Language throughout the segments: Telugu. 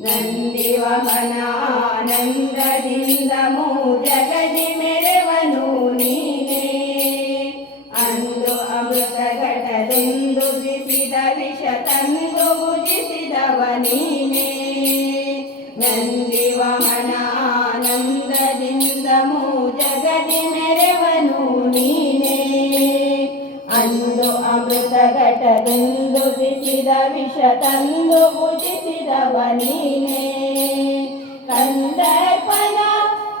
ನಂದಿವ ಮನಾನಂದದಿಂದ ಮೂಜಗದಿ ಮೆರೆವನು ನೀನೇ. ಅಂದು ಅಮೃತ ಘಟದೆಂದು ಬಿಸಿದ ವಿಷ ತಂದು ಭುಜಿಸಿದವ ನೀನೇ. ನಂದಿವ ಮನಾನಂದದಿಂದ ಮೂಜಗದಿ ಮೆರೆವನು ನೀನೆ. ಅಂದು ಅಮೃತ ಘಟದೆಂದು ಬಿಸಿದ ವಿಷ ತಂದು ಕಂದರ್ಪನ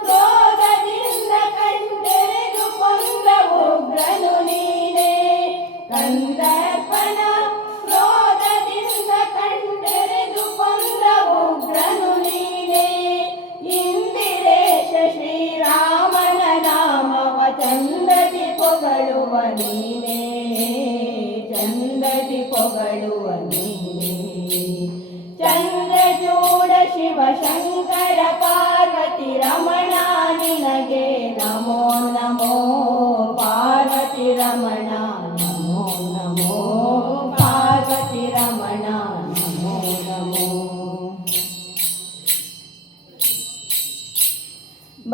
ಕ್ರೋಧದಿಂದ ಕಂಡೆರೆದು ಕೊಂದ ಉಗ್ರನು ನೀನೇ ಕಂದರ್ಪನ ಕ್ರೋಧದಿಂದ ಕಂಡೆರೆದು ಕೊಂದ ಉಗ್ರನು ನೀನೇ ಇಂದಿರೇಶ ಶ್ರೀರಾಮನ ನಾಮವ ಚಂದದಿ ಪೊಗಳುವ ನೀನೇ ಚಂದದಿ ಪೊಗಳುವ ನೀನೇ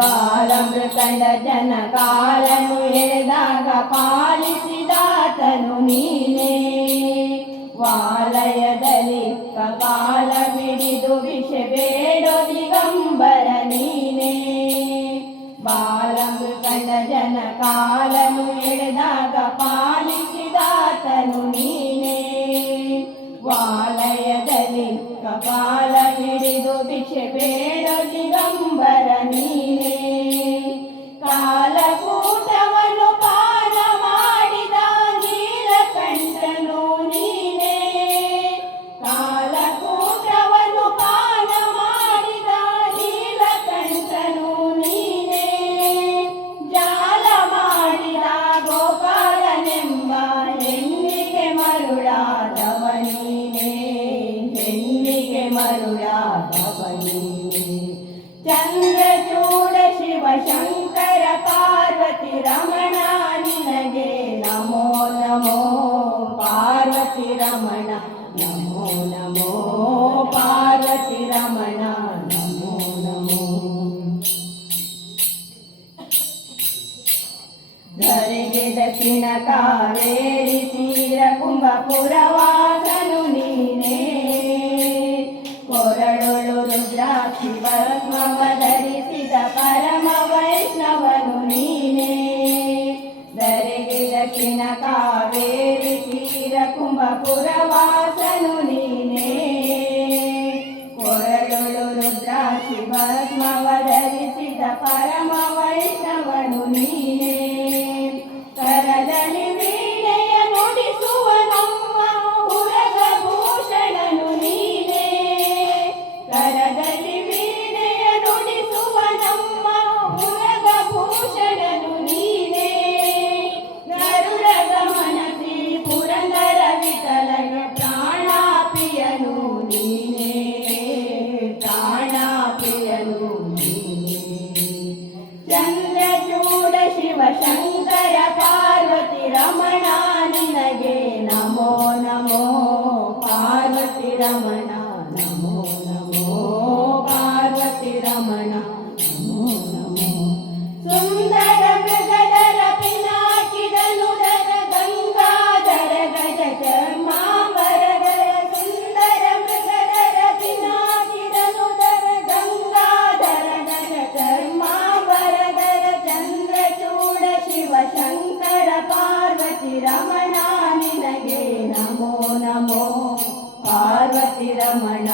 ಬಾಲಮೃಕಂಡ ಜನ ಕಾಲನು ಎಳೆದಾಗ ಪಾಲಿಸಿದಾತನು ನೀನೇ ವಾಲಯದಲ್ಲಿ ಕಪಾಲ ಬಿಡಿದು ವಿಷ ಬೇಡೋ ದಿಗಂಬರ ನೀನೇ ಬಾಲಮೃಕಂಡ ಜನ ಕಾಲನು ಎಳೆದಾಗ ಪಾಲಿಸಿದಾತನು ನೀನೇ ವಾಲಯದಲ್ಲಿ ಕಪಾಲ ಹಿಡಿದು ಭಿಕ್ಷೆ ಬೇಡ ದಿಗಂಬರ ನೀನೇ ಮರುಳಾದವ ನೀನೇ ಚಂದ್ರಚೂಡ ಶಿವ ಶಂಕರ ಪಾರ್ವತಿ ರಮಣ ನಿನಗೆ ನಮೋ ನಮೋ ಪಾರ್ವತಿ ರಮಣ ನಮೋ ನಮೋ ಪಾರ್ವತಿ ರಮಣ ನಮೋ ನಮೋ ಧರೆಗೆ ದಕ್ಷಿಣ ಕಾವೇರಿ ತೀರ ಕುಂಭಪುರವಾಸನು ರುದ್ರಾಕ್ಷಿ ಭಸ್ಮವ ಧರಿಸಿದ ಪರಮ ವೈಷ್ಣವನು ನೀನೇ ಧರೆಗೆ ದಕ್ಷಿಣ ಕಾವೇರಿ ತೀರ ಕುಂಭಪುರವಾಸನು రమణ నమో నమో పార్వతి రమణ నమో నమో సుందర ప్రగదర పినాకిదనుదర గంగాధర గజ చర్మాంబరగర సుందర ప్రగదర పినాకిదనుదర గంగాధర గజ చర్మాంబరగర చంద్రచూడ శివ శంకర పార్వతి రమణ నినగే నమో నమో ರಮಣ